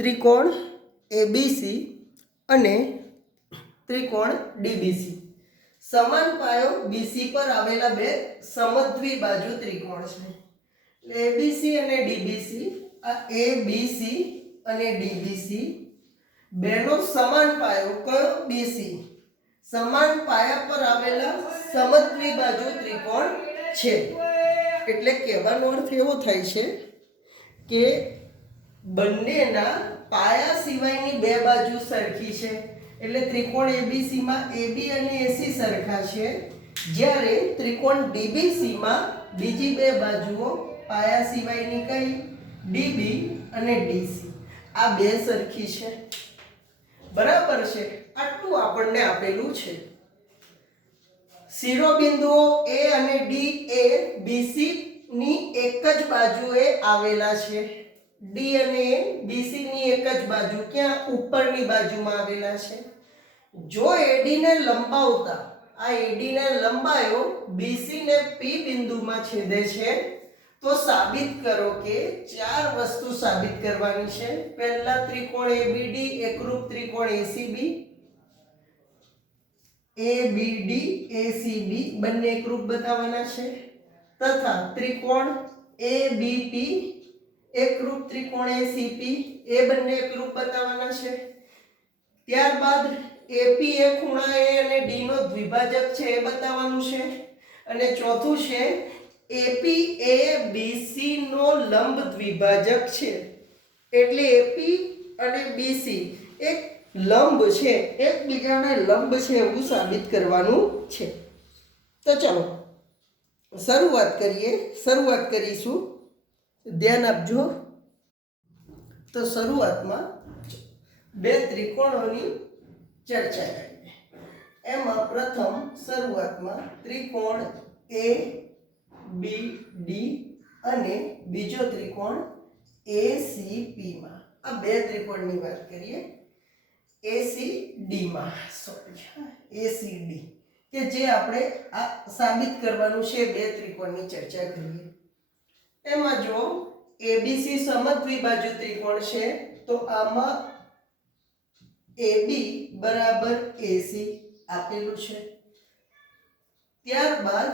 ત્રિકોણ એબીસી અને ત્રિકોણ ડીબીસી સમાન પાયો બીસી પર આવેલા બે સમદ્વિબાજુ ત્રિકોણ છે. એબીસી અને ડીબીસી, આ એબીસી અને ડીબીસી બેનો સમાન પાયો કયો? બીસી. સમાન પાયા પર આવેલા સમદ્વિબાજુ ત્રિકોણ છે. એટલે કહેવાનો અર્થ એવો થાય છે કે બંનેના પાયા સિવાયની બે બાજુ સરખી છે. એટલે ત્રિકોણ એબીસી માં એબી અને એસી સરખા છે, જ્યારે ત્રિકોણ ડીબીસી માં બીજી બે બાજુઓ પાયા સિવાયની કઈ? ડીબી અને ડીસી, આ બે સરખી છે. બરાબર છે. આટલું આપણને આપેલું છે. શિરોબિંદુઓ એ અને ડી એ બીસી ની એક જ બાજુએ આવેલા છે. ડી અને એ બીસી ની એક જ બાજુ, ક્યાં? ઉપરની બાજુમાં આવેલા છે. જો એડી ને લંબાવતા આ એડી ને લંબાયો બીસી ને પી બિંદુમાં છેદે છે, તો સાબિત કરો કે ચાર વસ્તુ સાબિત કરવાની છે. પહેલા ત્રિકોણ એબીડી એકરૂપ ત્રિકોણ એસીબી, એબીડી એસીબી બંને એકરૂપ બતાવવાના છે, તથા ત્રિકોણ એબીપી એકરૂપ ત્રિકોણ એસીપી એ બંને એકરૂપ બતાવવાના છે. ત્યારબાદ એપી એ ખૂણા એ અને ડી નો દ્વિભાજક છે એ બતાવવાનું છે. અને ચોથું છે એપી એ બીસી નો લંબ દ્વિભાજક છે. એટલે એપી અને બીસી એક લંબ છે, એકબીજાને લંબ છે એવું સાબિત કરવાનું છે. તો ચાલો શરૂઆત કરીશું. ધ્યાન આપજો. તો શરૂઆતમાં બે ત્રિકોણોની ચર્ચા કરીએ. એમાં પ્રથમ શરૂઆતમાં ત્રિકોણ એ બી ડી અને બીજો ત્રિકોણ એસીપી માં, આ બે ત્રિકોણની વાત કરીએ. એસીડી કે જે આપણે આ સાબિત કરવાનું છે. બે ત્રિકોણની ચર્ચા કરીએ. એમાં જો એબીસી સમદ્વિબાજુ ત્રિકોણ છે, તો આમાં AB બરાબર AC આપેલું છે. ત્યારબાદ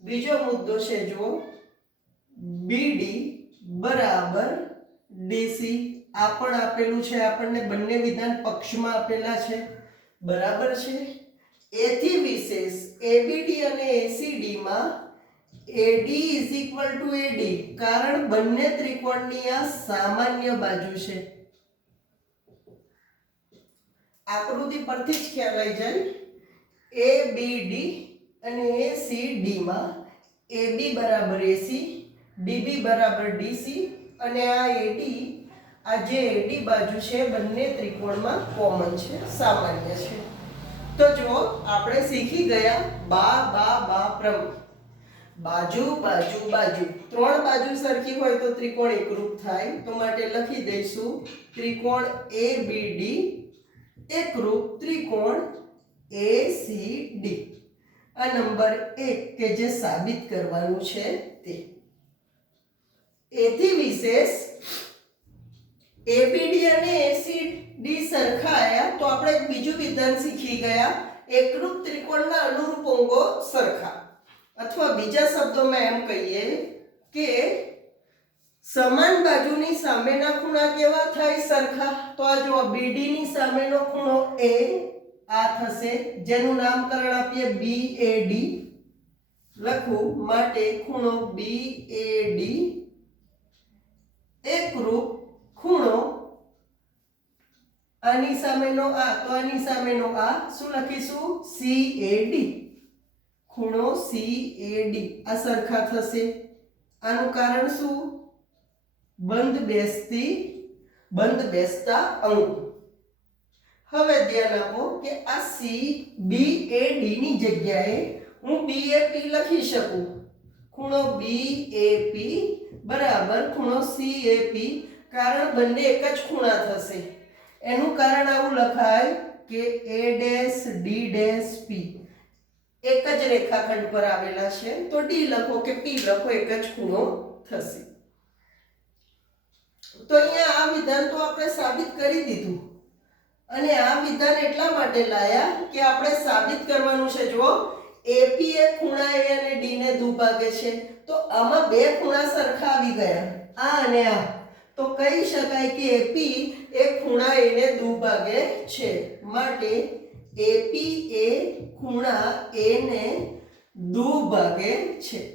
બીજો મુદ્દો છે, જો BD બરાબર DC આ પણ આપેલું છે. આપણને બંને વિધાન પક્ષમાં આપેલા છે. બરાબર છે. એથી વિશેષ ABD અને ACD માં AD AD, કારણ બંને ત્રિકોણની આ સામાન્ય બાજુ છે. આકૃતિ પરથી જ ખ્યાલ આવી જાય. ABD અને ACD માં AB બરાબર AC, DB બરાબર DC અને આ AD, આ જે AD બાજુ છે બંને ત્રિકોણમાં કોમન છે, સામાન્ય છે. તો જો આપણે શીખી ગયા બા પ્રમેય. બાજુ બાજુ બાજુ, ત્રણ બાજુ સરખી હોય તો ત્રિકોણ એકરૂપ થાય. તો માટે લખી દઈશું ત્રિકોણ ABD એકરૂપ ત્રિકોણ ACD. આ નંબર 1 કે જે સાબિત કરવાનું છે તે. એથી વિશેષ ABD અને ACD સરખાયા તો આપણે એક બીજું વિધાન શીખી ગયા, એકરૂપ ત્રિકોણના અનુરૂપ અંગો સરખા. અથવા બીજા શબ્દોમાં એમ કહીએ કે સમાન બાજુની સામેના ખૂણા કેવા થાય? સરખા. તો આ જો BD ની સામેનો ખૂણો A આ થશે, જેનું નામકરણ આપીએ BAD. લખું માટે ખૂણો BAD એકરૂપ ખૂણો આની સામેનો આ, તો આની સામેનો આ શું લખીશું? CAD. ખૂણો CAD આ સરખા થશે. આનું કારણ શું? બંધ બેસતા અંક. હવે ધ્યાન આપો કે આ CBAD ની જગ્યાએ હું BAP લખી શકું. ખૂણો BAP બરાબર ખૂણો CAP, કારણ બંને એક જ ખૂણા થશે. એનું કારણ આવું લખાય કે A'D' P એક જ રેખાખંડ પર આવેલા છે, તો D લખો કે P લખો, એક જ ખૂણો થશે. તો અહીંયા આ વિધાન તો આપણે સાબિત કરી દીધું અને આ વિધાન એટલા માટે લાયા કે આપણે સાબિત કરવાનું છે જો એપી એ ખૂણા એ અને ડી ને દુભાગે છે તો આમાં બે ખૂણા સરખા આવી ગયા આ અને આ તો કહી શકાય કે એપી એ ખૂણા એ ને દુભાગે છે માટે એપી એ ખૂણા એ ને દુભાગે છે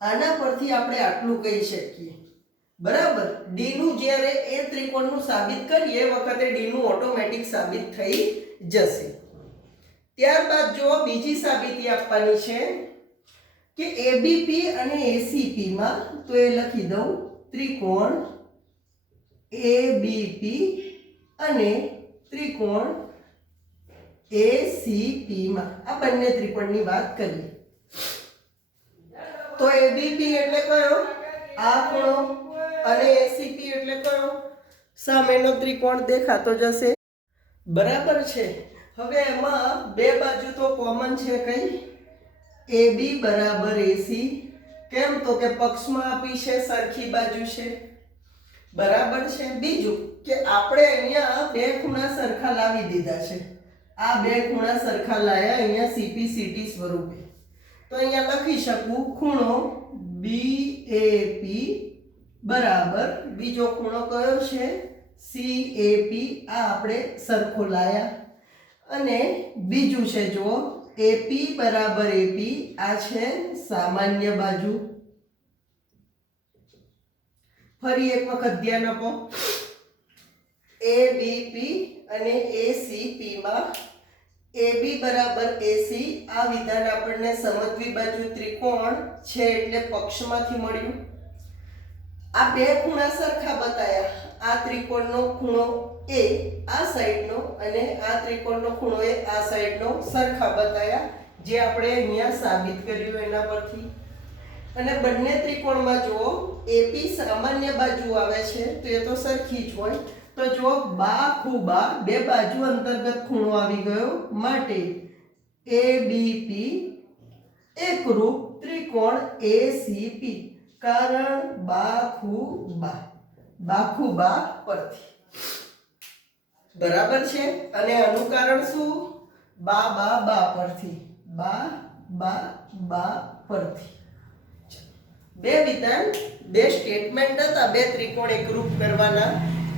આના પરથી આપણે આટલું કહી શકીએ બરાબર ડી નું જ્યારે એ ત્રિકોણનું સાબિત કરીએ વખતે ડી નું ઓટોમેટિક સાબિત થઈ જશે ત્યારબાદ જો બીજી સાબિતી આપવાની છે કે એબીપી અને એસીપી માં તો એ લખી દઉં ત્રિકોણ એબીપી અને ત્રિકોણ એસીપી માં આ બંને ત્રિકોણની વાત કરીએ તો એબીપી એટલે કયો આ ખૂણો અને એસીપી એટલે કયો સામેનો ત્રિકોણ દેખાતો જશે બરાબર છે હવે એમાં બે બાજુ તો કોમન છે કઈ AB બરાબર AC કેમ તો કે પક્ષમાં આપી છે સરખી બાજુ છે બરાબર છે બીજું કે આપણે અહીંયા બે ખૂણા સરખા લાવી દીધા છે આ બે ખૂણા સરખા લાયા અહીંયા CPCT સ્વરૂપે તો અહીંયા લખી શકું ખૂણો BAP બરાબર બીજો ખૂણો કયો છે CAP આ આપણે સરખો લાયા અને બીજું છે જો AP બરાબર AP આ છે સામાન્ય બાજુ ફરી એક વખત ધ્યાન આપો ABP અને ACP માં AB બરાબર AC આ વિધાન આપણને સમજવી બાજુ ત્રિકોણ છે એટલે પક્ષમાંથી મળ્યું આ બે ખૂણા સરખા બતાયા આ ત્રિકોણનો ખૂણો એ આ સાઈડનો અને આ ત્રિકોણનો ખૂણો એ આ સાઈડનો સરખા બતાયા જે આપણે અહીંયા સાબિત કર્યું એના પરથી અને બંને ત્રિકોણમાં જુઓ AP સામાન્ય બાજુ આવે છે તો એ તો સરખી જ હોય તો જો બાખુબા બે બાજુ અંતર્ગત ખૂણો આવી ગયો માટે ABP એકરૂપ ત્રિકોણ ACP કારણ બાખુબા પરથી બરાબર છે અને આનું કારણ શું બા પરથી બા પરથી બે વિધાન બે સ્ટેટમેન્ટ હતા બે ત્રિકોણ એકરૂપ કરવાના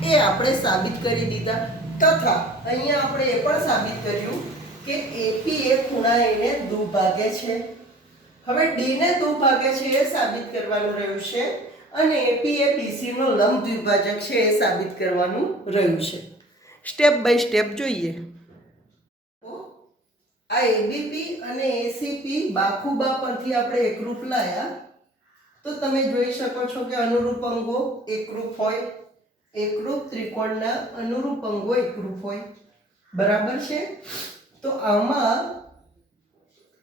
એ આપણે સાબિત કરી દીધા તથા અહીંયા આપણે એ પણ સાબિત કર્યું કે AP એ ખૂણા એને દુભાગે છે હવે ડી ને દુભાગે છે એ સાબિત કરવાનું રહ્યું છે અને AP એ BC નો લંબ દ્વિભાજક છે એ સાબિત કરવાનું રહ્યું છે સ્ટેપ બાય સ્ટેપ જોઈએ આ ABP અને ACP બાખુબા પરથી આપણે એકરૂપ લાયા તો તમે જોઈ શકો છો કે અનુરૂપ અંગો એકરૂપ હોય એકરૂપ ત્રિકોણના અનુરૂપ અંગો એકરૂપ હોય બરાબર છે તો આમાં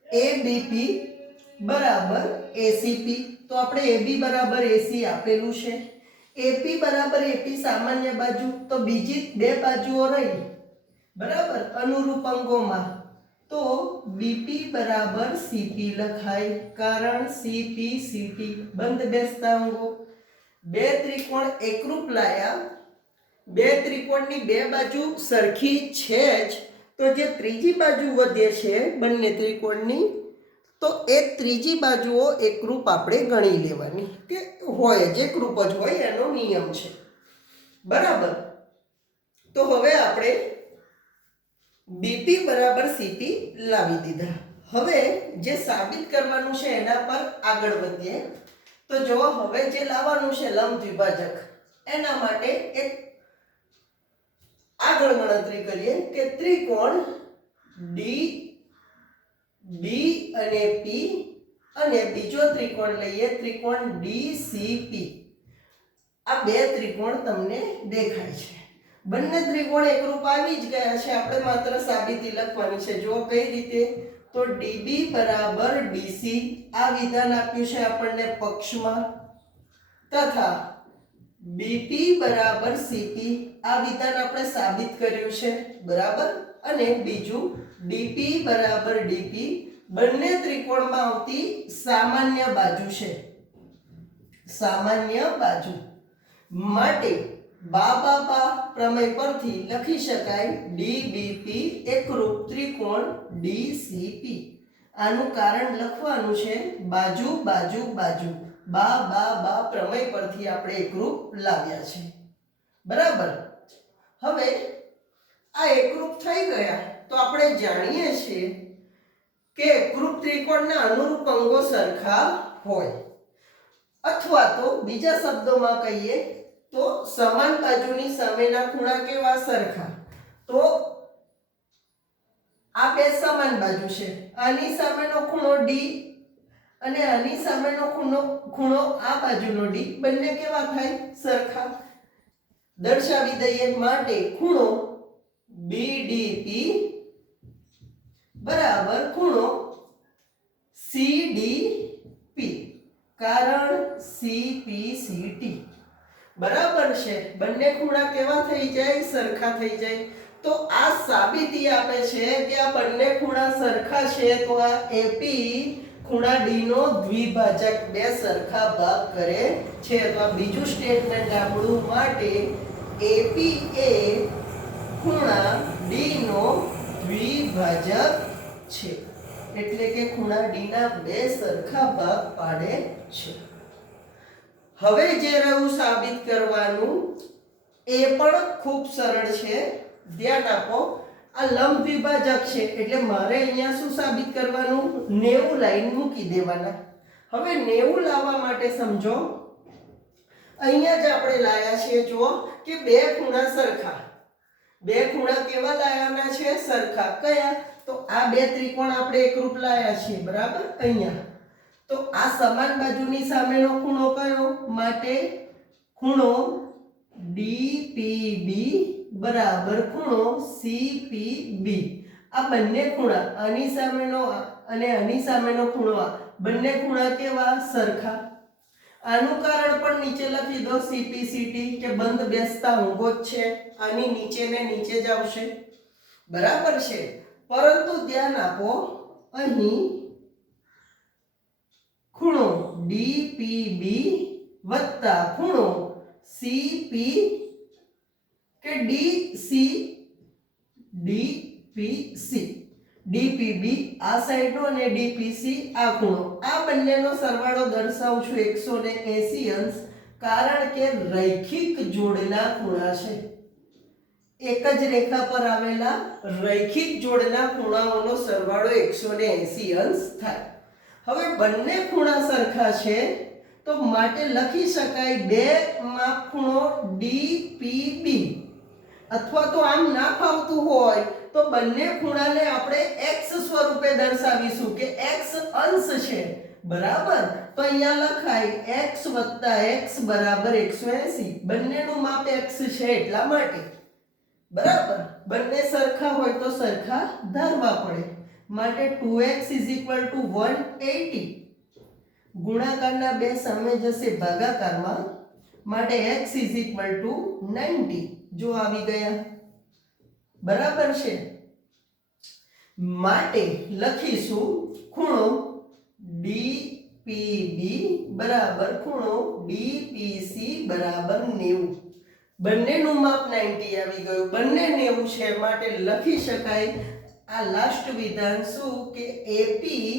ABP બરાબર ACP તો આપણે AB બરાબર AC આપેલું છે AP બરાબર AP સામાન્ય બાજુ તો બીજી બે બાજુઓ રહી બરાબર અનુરૂપ અંગોમાં તો BP બરાબર CP લખાય કારણ CPCT બંધ બેસતા અંગો બે ત્રિકોણ એકરૂપ લાયા બે ત્રિકોણની બે બાજુ સરખી છે જ તો જે ત્રીજી બાજુ વધે છે બંને ત્રિકોણની તો એ ત્રીજી બાજુઓ એકરૂપ આપણે ગણી લેવાની કે હોય જ એકરૂપ જ હોય એનો નિયમ છે બરાબર તો હવે આપણે BP બરાબર CP લાવી દીધા હવે જે સાબિત કરવાનું છે એના પર આગળ વધીએ તો જો હવે જે લાવવાનું છે લંબ દ્વિભાજક એના માટે એક આગળ ગણતરી કરીએ કે ત્રિકોણ D અને P અને બીજો ત્રિકોણ લઈએ ત્રિકોણ DCP આ બે ત્રિકોણ તમને દેખાય છે બંને ત્રિકોણ એકરૂપ આવી જ ગયા છે આપણે માત્ર સાબિતી લખવાની છે જો કઈ રીતે તો DB બરાબર DC આ વિધાન આપ્યું છે આપણને પક્ષમાં તથા BP બરાબર CP આ વિધાન આપણે સાબિત કર્યું છે બરાબર અને બીજું DP બરાબર DP બંને ત્રિકોણમાં આવતી સામાન્ય બાજુ છે સામાન્ય બાજુ માટે બા પ્રમેય પરથી લખી શકાય ડીબીપી એકરૂપ ત્રિકોણ ડીસીપી. આનું કારણ લખવાનું છે બાજુ બાજુ બાજુ. બા પ્રમેય પરથી આપણે એકરૂપ લાવ્યા છે. બરાબર. હવે આ એકરૂપ થઈ ગયા તો આપણે જાણીએ છીએ કે એકરૂપ ત્રિકોણના અનુરૂપ અંગો સરખા હોય, અથવા તો બીજા શબ્દોમાં કહીએ તો સમાન બાજુની સામેના ખૂણા કેવા સરખા. તો આ બે સમાન બાજુ છે. આની સામેનો ખૂણો ડી અને આની સામેનો ખૂણો આ બાજુનો ડી, બંને કેવા થાય? સરખા. દર્શાવી દઈએ. માટે ખૂણો બીડીપી બરાબર ખૂણો સીડીપી, કારણ સીપીસીટી. બરાબર છે. બંને ખૂણા કેવા થઈ જાય? સરખા થઈ જાય. તો આ સાબિતી આપે છે કે આ બંને ખૂણા સરખા છે. તો આ એપી ખૂણા ડી નો દ્વિભાજક, બે સરખા ભાગ કરે છે. તો આ બીજું સ્ટેટમેન્ટ આપણું. માટે એપી એ ખૂણા ડી નો દ્વિભાજક છે, એટલે કે ખૂણા ડી ના બે સરખા ભાગ પાડે છે. હવે જે રહ્યું સાબિત કરવાનું એ પણ ખૂબ સરળ છે. ધ્યાન આપો. આ લંબ દ્વિભાજક છે એટલે મારે અહીંયા શું સાબિત કરવાનું? 90 લાઈન મૂકી દેવાના. હવે 90 લાવવા માટે સમજો, અહીંયા જ આપણે લાયા છીએ. જુઓ કે બે ખૂણા સરખા. બે ખૂણા કેવા લાયાના છે? સરખા. કયા? તો આ બે ત્રિકોણ આપણે એકરૂપ લાયા છીએ. બરાબર. અહીંયા તો આ સમાન બાજુની સામેનો ખૂણો કયો? માટે ખૂણો ડીપીબી બરાબર ખૂણો સીપીબી. આ બંને ખૂણા, આની સામેનો અને આની સામેનો ખૂણો, આ બંને ખૂણા કેવા? સરખા. આનું કારણ પણ નીચે લખી દો, સીપીસીટી, કે બંધ બેસતા અંગો જ છે. આની નીચે ને નીચે જ આવશે. બરાબર છે. પરંતુ ધ્યાન આપો, અહીં ખૂણો ડીપીબી વત્તા ખૂણો સીપી કે ડીપીસી, ડીપીબી આ સાઈડનો અને ડીપીસી આ ખૂણો, આ બંનેનો સરવાળો દર્શાવું છું 180 અંશ, કારણ કે રૈખિક જોડના ખૂણા છે. એક જ રેખા પર આવેલા રૈખિક જોડના ખૂણાઓનો સરવાળો 180 અંશ થાય. હવે બંને ખૂણા સરખા છે તો માટે લખી શકાય બે માપ ખૂણો ડીપીબી, અથવા તો આમ ના ફાવતું હોય તો બંને ખૂણાને આપણે x સ્વરૂપે દર્શાવીશું કે x અંશ છે. બરાબર. તો અહીંયા લખાય x + x બરાબર 180. બંનેનું માપ x છે એટલા માટે. બરાબર. બંને સરખા હોય તો સરખા ધારવા પડે. માટે 2x = 180. ગુણાકારના બે સામે જશે ભાગાકારમાં. માટે x = 90. જો આવી ગયા. બરાબર છે. માટે લખીશું ખૂણો ડીપીબી બરાબર ખૂણો ડીપીસી બરાબર 90. બંનેનું માપ 90 આવી ગયું. બંને 90 છે માટે લખી શકાય આ લાસ્ટ વિધાન શું કે એપી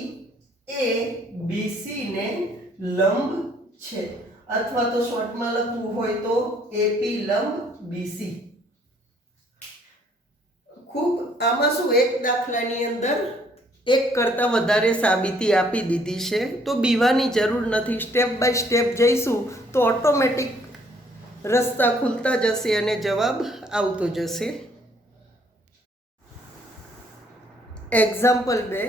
એ બીસી ને લંબ છે, અથવા તો શોર્ટમાં લખવું હોય તો એપી લંબ બીસી. ખૂબ આમાં શું એક દાખલાની અંદર એક કરતાં વધારે સાબિતી આપી દીધી છે, તો બીવાની જરૂર નથી. સ્ટેપ બાય સ્ટેપ જઈશું તો ઓટોમેટિક રસ્તા ખુલતા જશે અને જવાબ આવતો જશે. એક્ઝામ્પલ 2,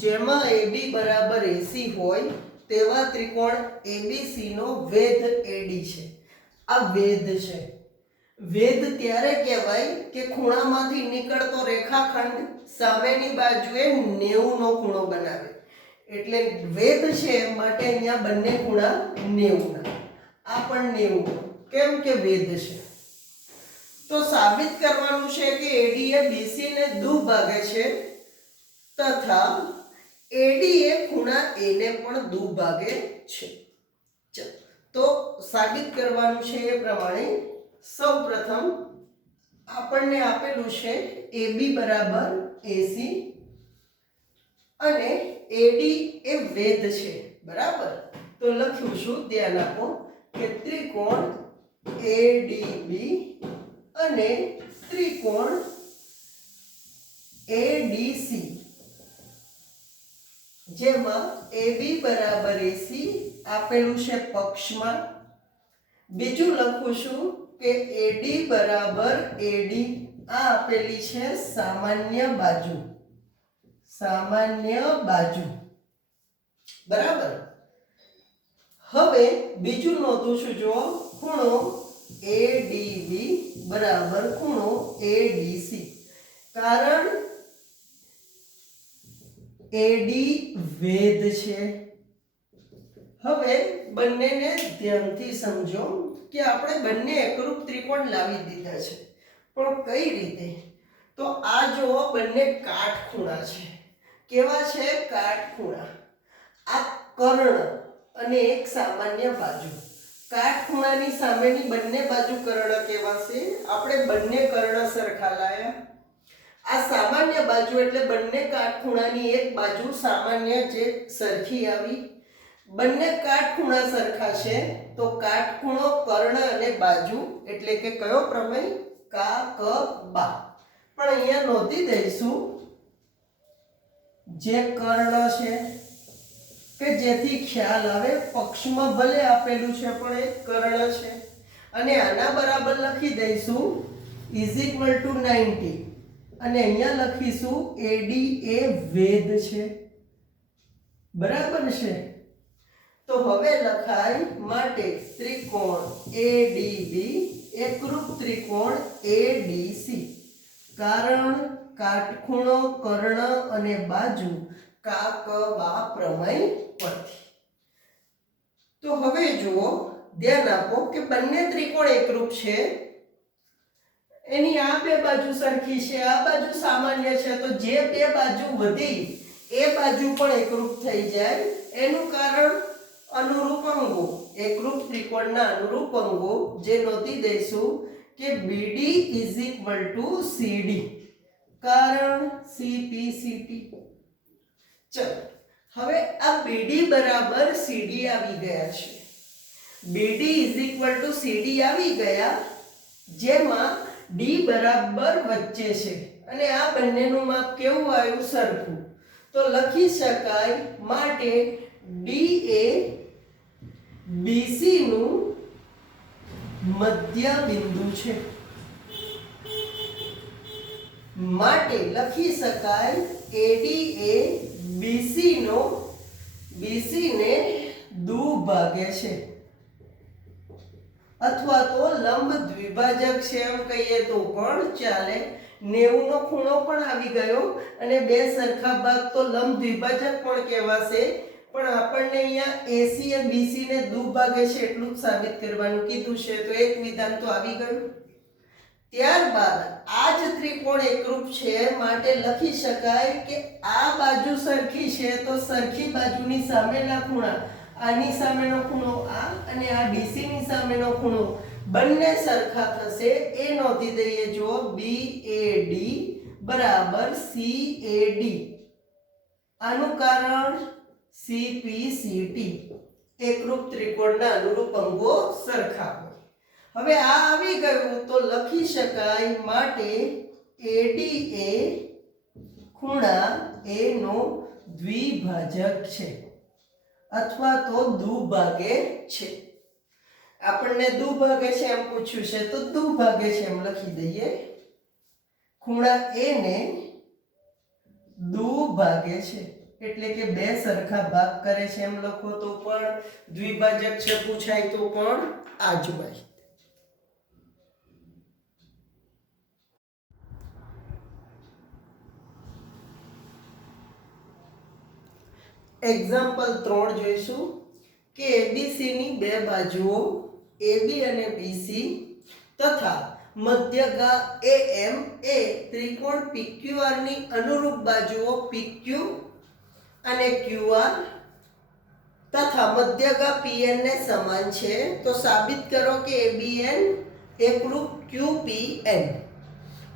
જેમાં AB બરાબર AC હોય તેવા ત્રિકોણ ABC નો વેધ AD છે. આ વેધ છે. વેધ ત્યારે કહેવાય કે ખૂણામાંથી નીકળતો રેખાખંડ સામેની બાજુએ 90 નો ખૂણો બનાવે. એટલે વેધ છે માટે અહીંયા બંને ખૂણા 90 ના. આ પણ 90. કેમ કે વેધ છે. તો સાબિત કરવાનું છે કે AD એ BC ને દુભાગે છે તથા AD એ ખૂણા A ને પણ દુભાગે છે. તો સાબિત કરવાનું છે એ પ્રમાણે સૌપ્રથમ આપણને આપેલું છે AB બરાબર AC અને AD એ વેધ છે, બરાબર. તો લખ્યું છું, ધ્યાન આપો કે ત્રિકોણ ADB અને ત્રિકોણ ADC જેમાં AB બરાબર AC આપેલું છે પક્ષમાં. બીજું લખું છું કે AD બરાબર AD આ આપેલી છે સામાન્ય બાજુ, સામાન્ય બાજુ, બરાબર. હવે બીજું નોંધું છું, જો ખૂણો ADB બરાબર ખૂણો ADC, કારણ AD વેધ છે. હવે બંનેને ધ્યાનથી સમજો કે આપણે બંને એકરૂપ ત્રિકોણ લાવી દીધા છે, પણ કઈ રીતે? તો આ જો બંને કાટખૂણા છે. કેવા છે? કાટખૂણા. આ કર્ણ અને એક સામાન્ય બાજુ. કાટખૂણાની સામેની બંને બાજુ કર્ણ કહેવાશે. આપણે બંને કર્ણ સરખા લાયા. આ સામાન્ય બાજુ એટલે બંને કાટખૂણાની એક બાજુ સામાન્ય જે સરખી આવી. બંને કાટખૂણા સરખા છે તો કાટખૂણો કર્ણ અને બાજુ એટલે કે કયો પ્રમેય? કા ક બા. પણ અહીંયા નોંધી દઈશું જે કર્ણ છે કે જેથી ખ્યાલ આવે પક્ષમાં ભલે આપેલું છે પણ એ કર્ણ છે. અને આના બરાબર લખી દઈશું =90 અને અહીંયા લખીશું AD એ વેધ છે, બરાબર છે. તો હવે લખાય માટે ત્રિકોણ ADB એકરૂપ ત્રિકોણ ADC, કારણ કાટખૂણો કર્ણ અને બાજુ કા ક બા પ્રમેય પરથી. તો હવે જુઓ, ધ્યાન આપો કે બંને ત્રિકોણ એકરૂપ છે. એની આ બે બાજુ સરખી છે, આ બાજુ સામાન્ય છે, તો જે બે બાજુ વધી એ બાજુ પણ એકરૂપ થઈ જાય. એનું કારણ અનુરૂપ અંગો, એકરૂપ ત્રિકોણના અનુરૂપ અંગો જે નોંધી દઈશું કે BD = CD, કારણ CPCT. ચલો હવે આ BD બરાબર CD આવી ગયા છે. BD = CD આવી ગયા, જેમાં D બરાબર વચ્ચે છે અને આ બંનેનું માપ કેવું આવ્યું? સરખું. તો લખી શકાય માટે D એ BC નું મધ્ય બિંદુ છે. માટે લખી શકાય AD એ BC ને દુભાગે છે, અથવા તો લંબ દ્વિભાજક છે એમ કહીએ તો પણ ચાલે. 90 નો ખૂણો પણ આવી ગયો અને બે સરખા ભાગ તો લંબ દ્વિભાજક પણ કહેવાશે. પણ આપણને અહીંયા AC એ BC ને દુભાગે છે એટલું જ સાબિત કરવાનું કીધું છે, તો એક વિધાન તો આવી ગયું. ત્યારબાદ આ જ ત્રિકોણ એકરૂપ છે માટે લખી શકાય કે આ બાજુ સરખી છે તો સરખી બાજુની સામેના ખૂણા, આની સામેનો ખૂણો આ અને આ DC ની સામેનો ખૂણો બંને સરખા થશે. એ નોંધી દઈએ, જો BAD બરાબર CAD, આનું કારણ CPCT, એકરૂપ ત્રિકોણના અનુરૂપ અંગો સરખા હોય. હવે આ આવી ગયું તો લખી શકાય માટે AD એ ખૂણા A નો દ્વિભાજક છે અથવા તો દુભાગે છે. આપણને દુભાગે છે એમ પૂછ્યું છે તો દુભાગે છે એમ લખી દઈએ. ખૂણા A ને દુભાગે છે એટલે કે બે સરખા ભાગ કરે છે એમ લખો તો પણ દ્વિભાજક છે પૂછાય તો પણ આ જ હોય. એક્ઝામ્પલ 3 જોઈશું કે ABC ની બે બાજુઓ AB અને BC તથા મધ્યગા AM એ ત્રિકોણ PQR ની અનુરૂપ બાજુઓ PQ અને QR તથા મધ્યગા PN ને સમાન છે તો સાબિત કરો કે ABN એકરૂપ QPN.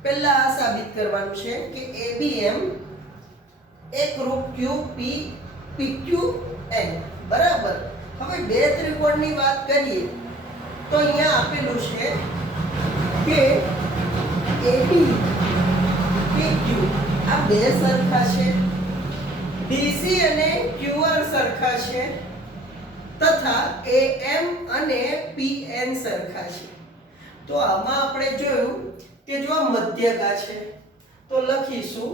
પહેલા આ સાબિત કરવાનું છે કે ABM એકરૂપ PQN. બરાબર. હવે બે ત્રિકોણની વાત કરીએ તો અહીંયા આપેલું છે કે AB PQ આ બે સરખા છે, DC અને QR સરખા છે તથા AM અને PN સરખા છે. તો આમાં આપણે જોયું કે જો આ મધ્યગા છે તો લખીશું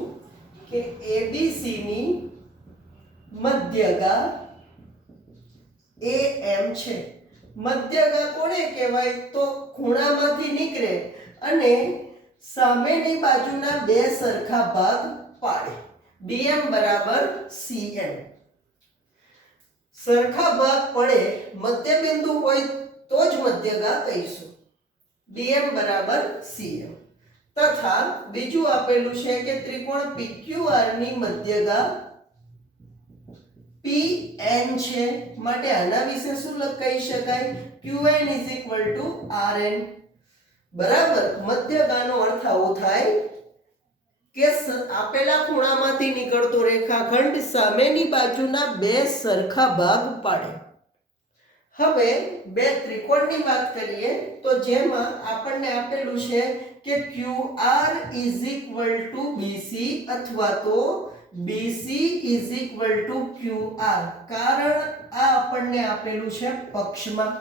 કે ABC ની મધ્યગા AM છે. મધ્યગા કોને કહેવાય તો ખૂણામાંથી નીકળે અને સામેની બાજુના બે સરખા ભાગ પાડે. BM બરાબર CM. સરખા ભાગ પડે મધ્યબિંદુ હોય તો જ મધ્યગા કહીશું. BM બરાબર CM. તથા બીજું આપેલું છે કે ત્રિકોણ PQR ની મધ્યગા PN છે. માટે આના વિશે શું કહી શકાય? QN RN. બરાબર. મધ્યગાનો અર્થ આવો થાય કે આપેલા ખૂણામાંથી નીકળતો રેખાખંડ સામેની બાજુના બે સરખા ભાગ પાડે. હવે બે ત્રિકોણની વાત કરીએ તો જેમાં આપણને આપેલું છે કે QR BC અથવા તો BC QR. કારણ આ આપણને આપેલું છે પક્ષમાં.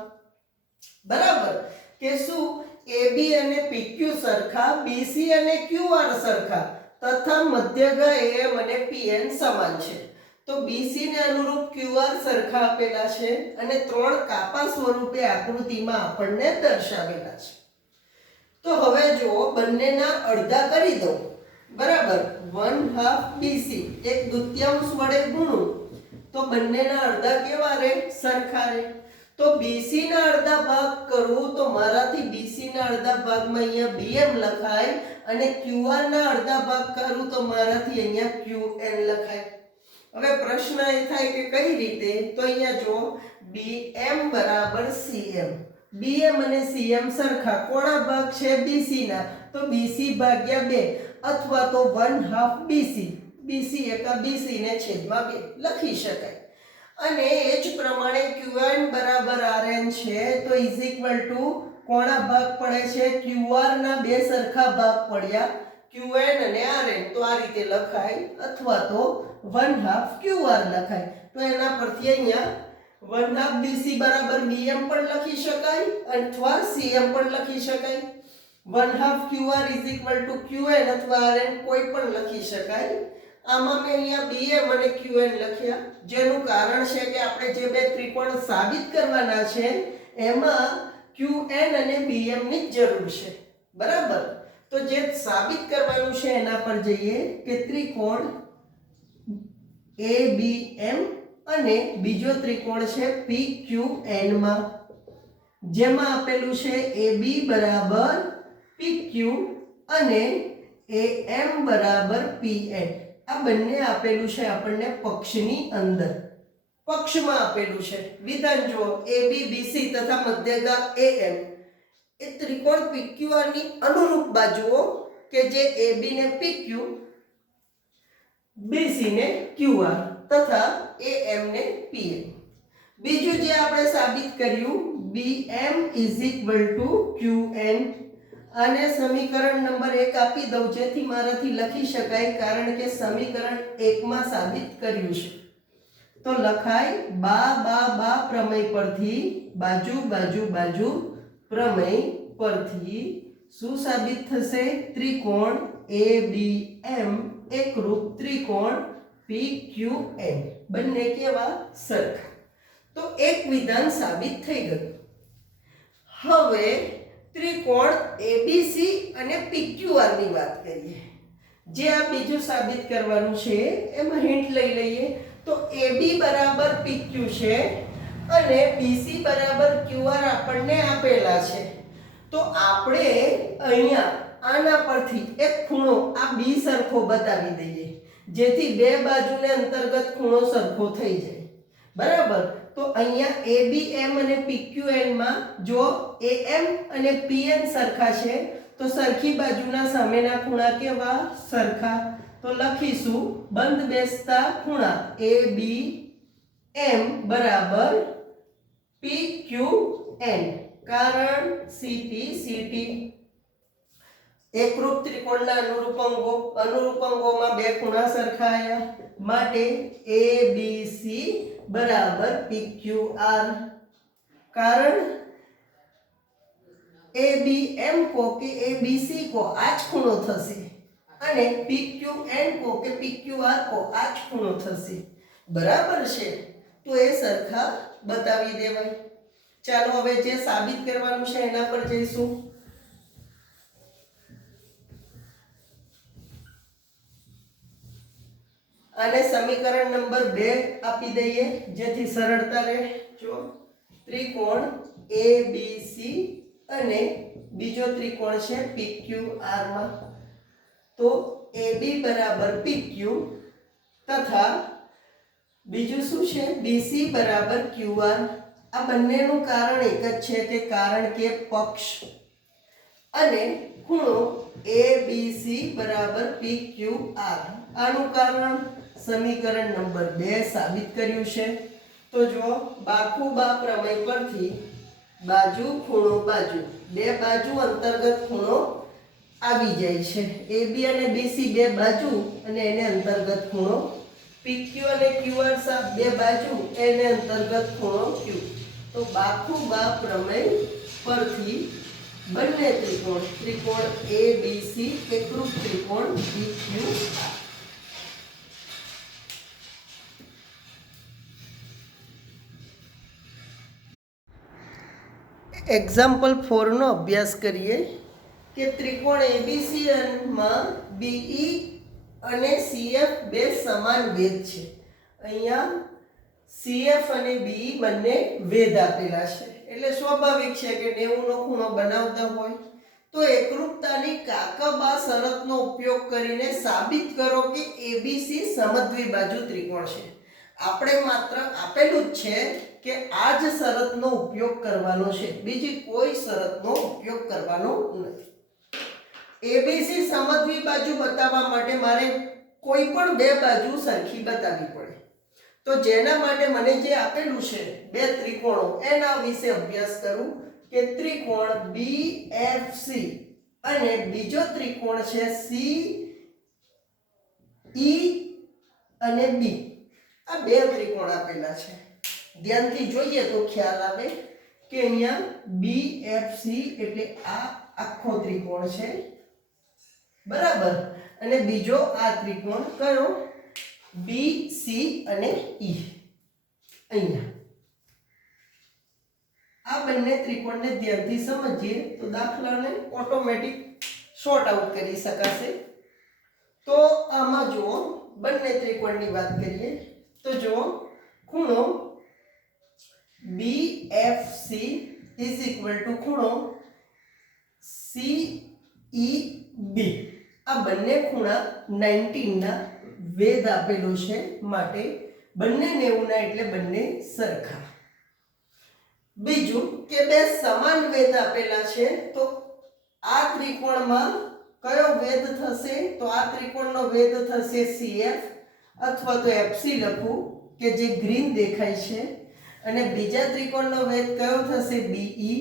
બરાબર કે શું AB અને PQ સરખા, BC અને QR સરખા તથા મધ્યગા AM અને PN સમાન છે. તો BC ને અનુરૂપ QR સરખા આપેલા છે અને ત્રણ કાપા સ્વરૂપે આકૃતિમાં આપણને દર્શાવેલા છે. તો હવે જો બંનેના અડધા કરી દઉં. બરાબર. 1/2 BC એક દૂત્યાંશ વડે ગુણું તો બંનેના અડધા કેવા રહે? સરખા રહે. તો BC ના અડધા ભાગ કરું તો મારાથી BC ના અડધા ભાગમાં અહીંયા BM લખાય અને QR ના અડધા ભાગ કરું તો મારાથી અહીંયા QN લખાય. હવે પ્રશ્ન એ થાય કે કઈ રીતે? તો અહીંયા જો BM બરાબર CM. BM અને CM સરખા. કોના ભાગ છે? BC ના. તો BC ભાગ્યા 2 અથવા તો 1/2 BC. BC એકા BC ને છેદમાં 2 લખી શકાય. અને એ જ પ્રમાણે QN બરાબર RN છે તો કોના ભાગ પડે છે? QR ના બે સરખા ભાગ પડ્યા QN અને RN. તો આ રીતે લખાય અથવા તો 1/2 QR લખાય. તો એના પરથી અહીંયા 1/2 BC બરાબર BM પણ લખી શકાય અથવા CM પણ લખી શકાય. 1/2 QR QN અથવા RN કોઈ પણ લખી શકાય. આમાં મેં અહીંયા BM અને QN લખ્યા જેનું કારણ છે કે આપણે જે બે ત્રિકોણ સાબિત કરવાના છે એમાં QN અને BM ની જરૂર છે. બરાબર. તો જે સાબિત કરવાનું છે એના પર જઈએ કે ત્રિકોણ ABM અને બીજો ત્રિકોણ છે PQN માં જેમાં આપેલું છે AB બરાબર PQ અને AM બરાબર PN. આ બંને આપેલું છે આપણને પક્ષની અંદર. પક્ષમાં આપેલું છે. વિધાન જુઓ AB BC તથા મધ્યગા AM એ ત્રિકોણ PQR ની અનુરૂપ બાજુઓ કે જે AB ને PQ, BC ને QR તથા AM ને PN. બીજું જે આપણે સાબિત કર્યું BM QN. આને સમીકરણ નંબર 1 આપી દઉં જેથી મારાથી લખી શકાય કારણ કે સમીકરણ 1 માં સાબિત કર્યું છે. તો લખાય બા પ્રમેય પરથી બાજુ બાજુ બાજુ પ્રમેય પરથી શું સાબિત થશે? ત્રિકોણ ABM એકરૂપ ત્રિકોણ PQN. બંને કેવા? સરખા. તો એક વિધાન સાબિત થઈ ગયું. હવે ત્રિકોણ ABC અને PQR ની વાત કરીએ. જે આ બીજું સાબિત કરવાનું છે એમાં હિન્ટ લઈ લઈએ. તો AB બરાબર PQ છે અને BC બરાબર QR આપણને આપેલા છે. તો આપણે અહીંયા આના પરથી એક ખૂણો આ B સરખો બતાવી દઈએ જેથી બે બાજુને અંતર્ગત ખૂણો સરખો થઈ જાય. બરાબર. તો અહીંયા ABM અને PQN માં જો AM અને PN સરખા છે તો સરખી બાજુના સામેના ખૂણા કેવા? સરખા. તો લખીશું બંધ બેસતા ખૂણા ABM બરાબર PQN. કારણ CT એકરૂપ ત્રિકોણના અનુરૂપાંગોમાં બે ખૂણા સરખા આવ્યા માટે ABC બરાબર PQR. કારણ ABM કો કે ABC કો આ જ ખૂણો થશે અને PQN કો કે PQR કો આ જ ખૂણો થશે. બરાબર છે. તો એ સરખા બતાવી દેવાય. ચાલો હવે જે સાબિત કરવાનું છે એના પર જઈશું. આને સમીકરણ નંબર 2 આપી દઈએ જેથી સરળતા રહે. જો ત્રિકોણ ABC અને બીજો ત્રિકોણ છે PQR માં, તો AB બરાબર PQ તથા બીજું શું છે BC બરાબર QR. આ બંનેનું કારણ એક જ છે કે કારણ કે પક્ષ અને ખૂણો ABC બરાબર PQR. આનું કારણ સમીકરણ નંબર 2 સાબિત કર્યું છે. તો જો બાખુબા પ્રમેય પરથી બાજુ ખૂણો બાજુ બે બાજુ અંતર્ગત ખૂણો આવી જાય છે. AB અને BC બે બાજુ અને એને અંતર્ગત ખૂણો, PQ અને QR બે બાજુ એને અંતર્ગત ખૂણો Q. તો બાખુબા પ્રમેય પરથી બંને ત્રિકોણ ABC એકરૂપ ત્રિકોણ PQR. એક્ઝામ્પલ 4 નો અભ્યાસ કરીએ કે ત્રિકોણ ABC માં BE અને CF બે સમાન વેધ છે. અહીંયા CF અને BE બંને વેધ આપેલા છે એટલે સ્વાભાવિક છે કે 90 નો ખૂણો બનાવતા હોય તો એકરૂપતાની કાકબા શરતનો ઉપયોગ કરીને સાબિત કરો કે ABC સમદ્વિબાજુ ત્રિકોણ છે. આપણે માત્ર આપેલું જ છે કે આ જ શરતનો ઉપયોગ કરવાનો છે, બીજી કોઈ શરતનો ઉપયોગ કરવાનો નથી. ABC સમદ્વિબાજુ બતાવવા માટે મારે કોઈ પણ બે બાજુ સરખી બતાવવી પડે. તો જેના માટે મને જે આપેલું છે બે ત્રિકોણો એના વિશે અભ્યાસ કરું કે ત્રિકોણ BFC અને બીજો ત્રિકોણ છે CE અને B. આ બે ત્રિકોણ આપેલા છે. ધ્યાનથી જોઈએ તો ખ્યાલ આવે કે અહીંયા BFC એટલે આ આખો ત્રિકોણ છે, બરાબર, અને બીજો આ ત્રિકોણ કયો BC અને E. અહીંયા આ બંને ત્રિકોણને ધ્યાનથી સમજીએ તો દાખલાને ઓટોમેટિક શોર્ટ આઉટ કરી શકાશે. તો આમાં જુઓ બંને ત્રિકોણની વાત કરીએ તો જુઓ ખૂણો BFC ખૂણો CEB. આ બંને ખૂણા 19 ના વેધ આપેલો છે માટે બંને 90 ના એટલે બંને સરખા. બીજું કે બે સમાન વેધ આપેલા છે તો આ ત્રિકોણમાં કયો વેધ થશે? તો આ ત્રિકોણનો વેધ થશે CF અથવા તો FC લખું કે જે ગ્રીન દેખાય છે, અને બીજા ત્રિકોણનો વેધ કયો થશે BE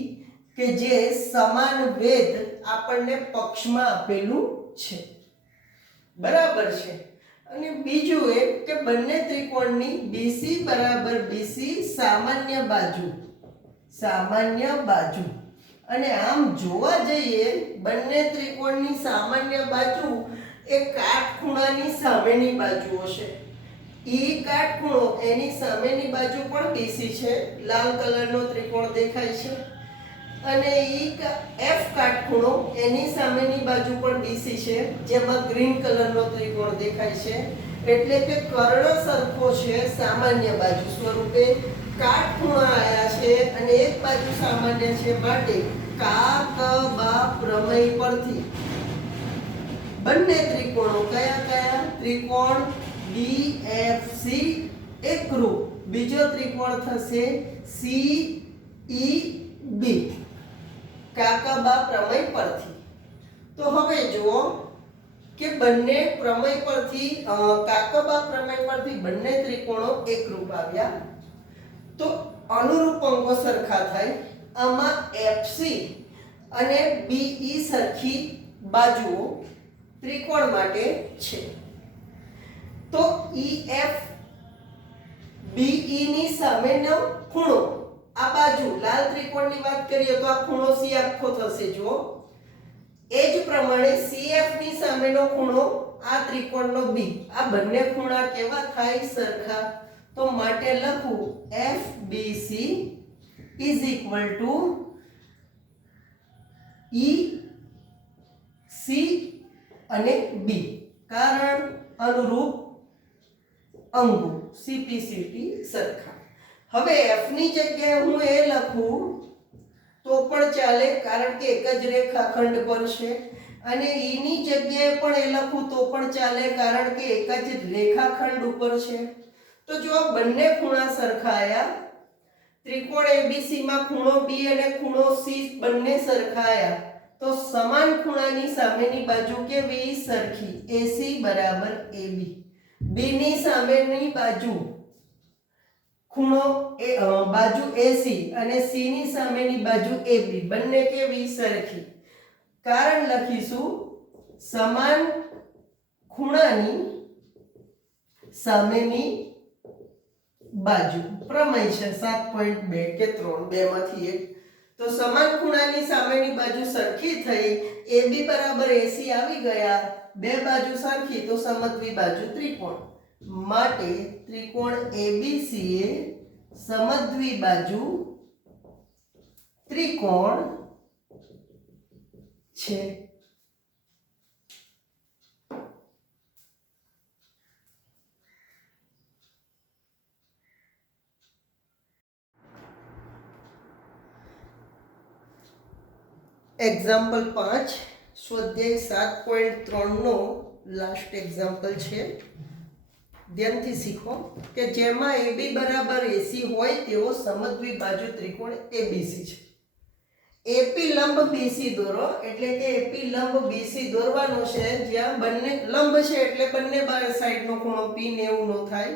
કે જે સમાન વેધ આપણને પક્ષમાં આપેલું છે. બરાબર છે. અને બીજું એ કે બંને ત્રિકોણની BC બરાબર BC સામાન્ય બાજુ અને આમ જોવા જઈએ બંને ત્રિકોણની સામાન્ય બાજુ એ કાટખૂણાની સામેની બાજુઓ છે. E કાટખૂણો એની સામેની બાજુ પણ BC છે, લાલ કલરનો ત્રિકોણ દેખાય છે, અને F કાટખૂણો એની સામેની બાજુ પણ BC છે જેમાં ગ્રીન કલરનો ત્રિકોણ દેખાય છે. એટલે કે કર્ણ સરખો છે સામાન્ય બાજુ સ્વરૂપે, કાટખૂણા આયા છે અને એક બાજુ સામાન્ય છે માટે કાકબા પ્રમેય પરથી બંને ત્રિકોણો કયા ત્રિકોણ BFC એકરૂપ બીજો ત્રિકોણ થશે CEB કાકાબા પ્રમેય પરથી. તો હવે જુઓ કે બંને પ્રમેય પરથી કાકાબા પ્રમેય પરથી બંને ત્રિકોણો એકરૂપ આવ્યા. તો અનુરૂપ અંકો સરખા થાય. આમાં FC અને BE સરખી બાજુઓ ત્રિકોણ માટે છે. તો EF BE ની સામેનો ખૂણો આ બાજુ લાલ ત્રિકોણની વાત કરીએ તો આ ખૂણો C આખો થશે. જો એ જ પ્રમાણે CF ની સામેનો ખૂણો આ ત્રિકોણનો B. આ બંને ખૂણા કેવા થાય? સરખા. તો માટે લખું FBC is equal to EC અને B. કારણ અનુરૂપ અંગો CPCT સરખા. હવે F ની જગ્યાએ હું એ લખું તો પણ ચાલે કારણ કે એક જ રેખાખંડ પર છે, અને E ની જગ્યાએ પણ એ લખું તો પણ ચાલે કારણ કે એક જ રેખાખંડ ઉપર છે. તો જો બંને ખૂણા સરખા આયા, ત્રિકોણ ABC માં ખૂણો B અને ખૂણો C બંને સરખા આયા, તો સમાન ખૂણાની સામેની બાજુ કેવી? સરખી. AC બરાબર AB. B ની સામેની બાજુ ખૂણો બાજુ AC અને C ની સામેની બાજુ AB બંને કેવી? સરખી. કારણ લખીશું સમાન ખૂણાની સામેની બાજુ. પ્રમેય છે 7.2 કે 3 બેમાંથી એક. તો સમાન ખૂણાની સામેની બાજુ સરખી થઈ. AB બરાબર AC આવી ગયા. બે બાજુ સરખી તો સમદ્વિ બાજુ ત્રિકોણ. માટે ત્રિકોણ ABC એ સમદ્વિ બાજુ ત્રિકોણ છે. એક્ઝામ્પલ 5 સ્વાધ્યાય 7.3 નો લાસ્ટ એક્ઝામ્પલ છે. ધ્યાનથી શીખો કે જેમાં AB બરાબર AC હોય તેવો સમદ્વિ બાજુ ત્રિકોણ ABC છે. AP લંબ BC દોરો. એટલે કે AP લંબ BC દોરવાનો છે જ્યાં બંને લંબ છે એટલે બંને સાઈડનો ખૂણો P 90 નો થાય.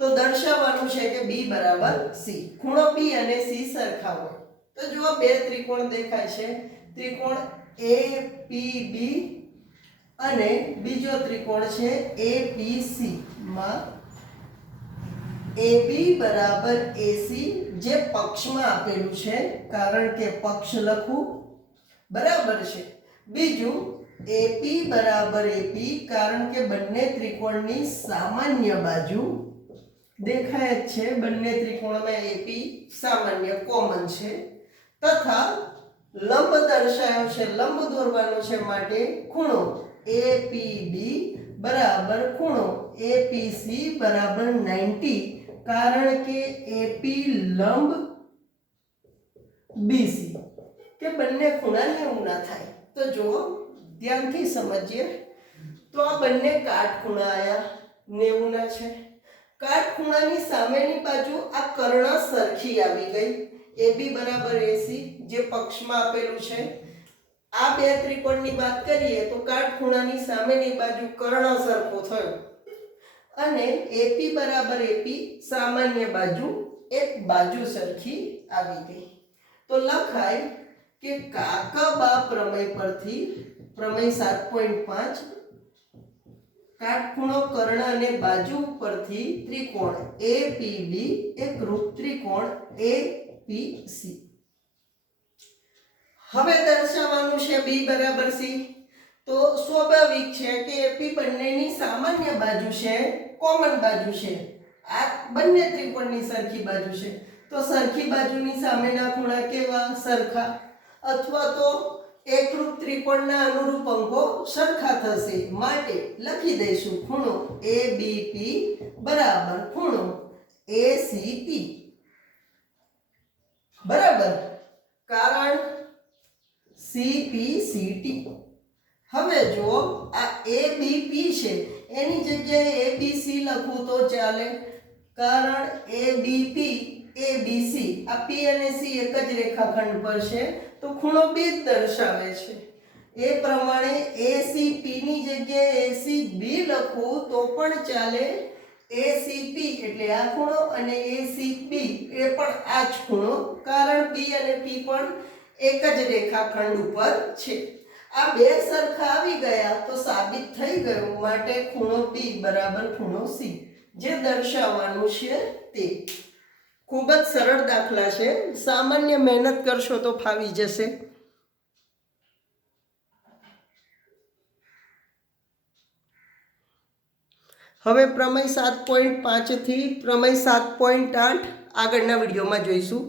તો દર્શાવવાનું છે કે B બરાબર C. ખૂણો P અને C સરખા હોય. તો જો બે ત્રિકોણ દેખાય છે, ત્રિકોણ APB અને બીજો ત્રિકોણ છે APC માં AB બરાબર AC જે પક્ષમાં આપેલું છે કારણ કે પક્ષ લખું બરાબર છે. બીજું AP બરાબર AP કારણ કે બંને ત્રિકોણની સામાન્ય બાજુ દેખાય જ છે. બંને ત્રિકોણમાં AP સામાન્ય કોમન છે. તથા લંબ દર્શાવ્યો છે, લંબ દોરવાનો છે માટે ખૂણો APB બરાબર ખૂણો APC બરાબર 90 કારણ કે AP લંબ BC કે બંને ખૂણા 90 ના થાય. તો જો ધ્યાનથી સમજીએ તો આ બંને કાટખૂણા આયા 90 ના છે. કાટખૂણાની સામેની બાજુ આ કર્ણ સરખી આવી ગઈ. AB બરાબર AC જે પક્ષમાં આપેલું છે. આ બે ત્રિકોણની વાત કરીએ તો કાટખૂણાની સામેની બાજુ કર્ણ સરખો થયો અને AP બરાબર AP સામાન્ય બાજુ એક બાજુ સરખી આવી ગઈ. તો લખાય કે કાકાબા પ્રમેય પરથી પ્રમેય 7.5 કાટખૂણો કર્ણ અને બાજુ પરથી ત્રિકોણ APB એકરૂપ ત્રિકોણ APC. હવે દર્શાવવાનું છે B બરાબર C. તો સ્વાભાવિક છે કે AP બંનેની સામાન્ય બાજુ છે, કોમન બાજુ છે. આ બંને ત્રિકોણની સરખી બાજુ છે. તો સરખી બાજુની સામેના ખૂણા કેવા? સરખા. અથવા તો એકરૂપ ત્રિકોણના અનુરૂપ અંકો સરખા થશે. માટે લખી દઈશું ખૂણો ABP બરાબર ખૂણો ACP બરાબર કારણ CPCT. હવે જો આ ABP છે એની જગ્યાએ ABC લખું તો ચાલે કારણ એબીપી એબીસી આ પી અને સી એક જ રેખાખંડ પર છે તો ખૂણો B જ દર્શાવે છે. એ પ્રમાણે એસીપી ની જગ્યાએ એસીબી લખું તો પણ ચાલે. એસીપી એટલે આ ખૂણો અને એસીબી એ પણ આ જ ખૂણો, કારણ બી અને પી પણ એક જ રેખાખંડ ઉપર છે. આ બે સરખા આવી ગયા તો સાબિત થઈ ગયું, માટે ખૂણો બી બરાબર ખૂણો સી જે દર્શાવવાનું છે તે. ખૂબ જ સરળ દાખલા છે, સામાન્ય મહેનત કરશો તો ફાવી જશે. હવે પ્રમેય 7.5 થી પ્રમેય 7.8 આગળના વિડીયોમાં જોઈશું.